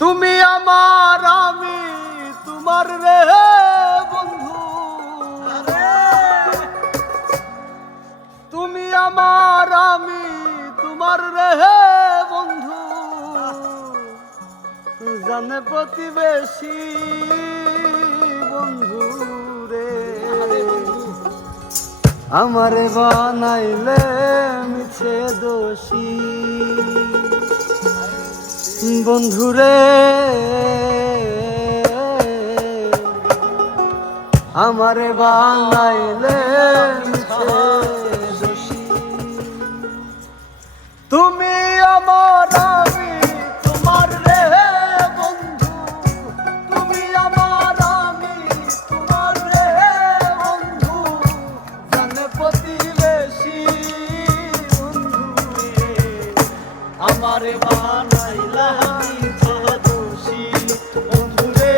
তুমি আমার আমি তোমার রে বন্ধু, তুমি আমার আমি তোমার রে বন্ধু, জানে প্রতিবেশী বন্ধু রে। আমারে বানাইলে মিছে দোষী বন্ধুরে, আমারে বানাইলে মিছে দোষী। তুমি আমার আমি তোমার রে বন্ধু, তুমি আমার আমি তোমার রে বন্ধু, জানে প্রতিবেশী বন্ধু রে। আমারে বানাইলা মিছে দোষী বন্ধু রে,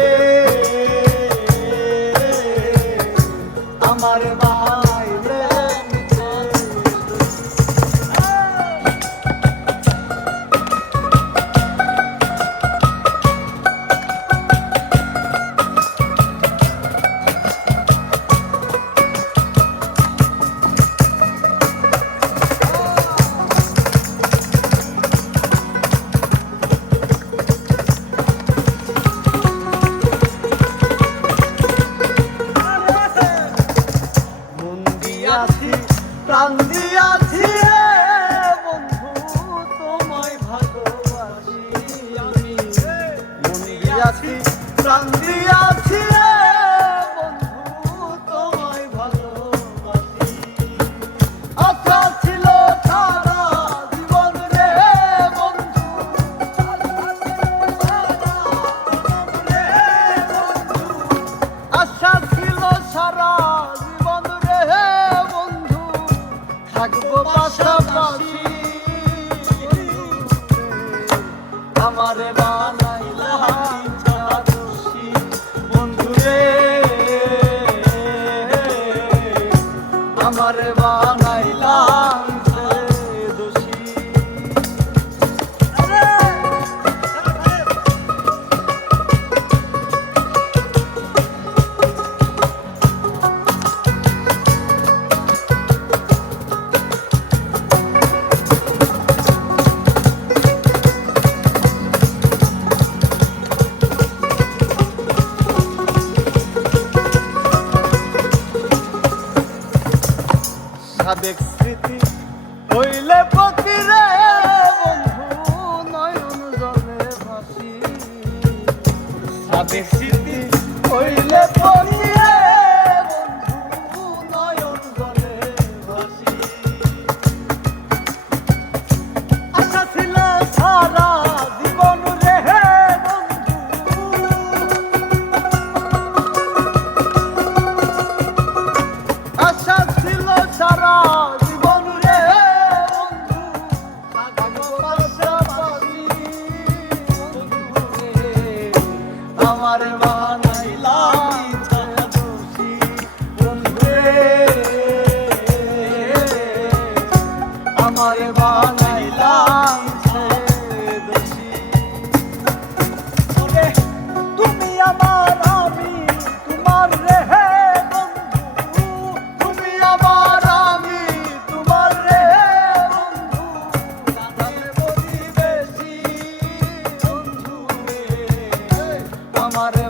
আমারে বানাইলে মিছে প্রাণ দিয়াছি রে বন্ধু, তোমায় ভালোবাসি আমি। মন দিয়াছি প্রাণ দিয়াছি রে বন্ধু, তোমায় ভালোবাসি। আশা ছিল সারা জীবন রে বন্ধু, আশা ছিল সারা জীবন রে বন্ধু, থাকবো পাশাপাশি। আমারে বানাইলা মিছা দোষী বন্ধু রে, আমারে বানাইলা মিছা দোষী। সাবেক স্মৃতি হইলে পতি রে বন্ধু, নয়ন জলে ভাসি। সাবেক স্মৃতি হইলে পতি রে বন্ধু, নয়ন জলে ভাসি। আশা ছিল সারা জীবন রে বন্ধু, আশা ছিল সারা জীবন রে বন্ধু, থাকবো পাশাপাশি বন্ধু রে। আমারে বানাইলা মিছা দোষী বন্ধু রে, আমারে বানাইলা মিছা দোষী। তুমি আমার আমি তোমার রে বন্ধু, তুমি আমার আমি তোমার রে বন্ধু, জানে প্রতিবেশী বন্ধু রে। আমারে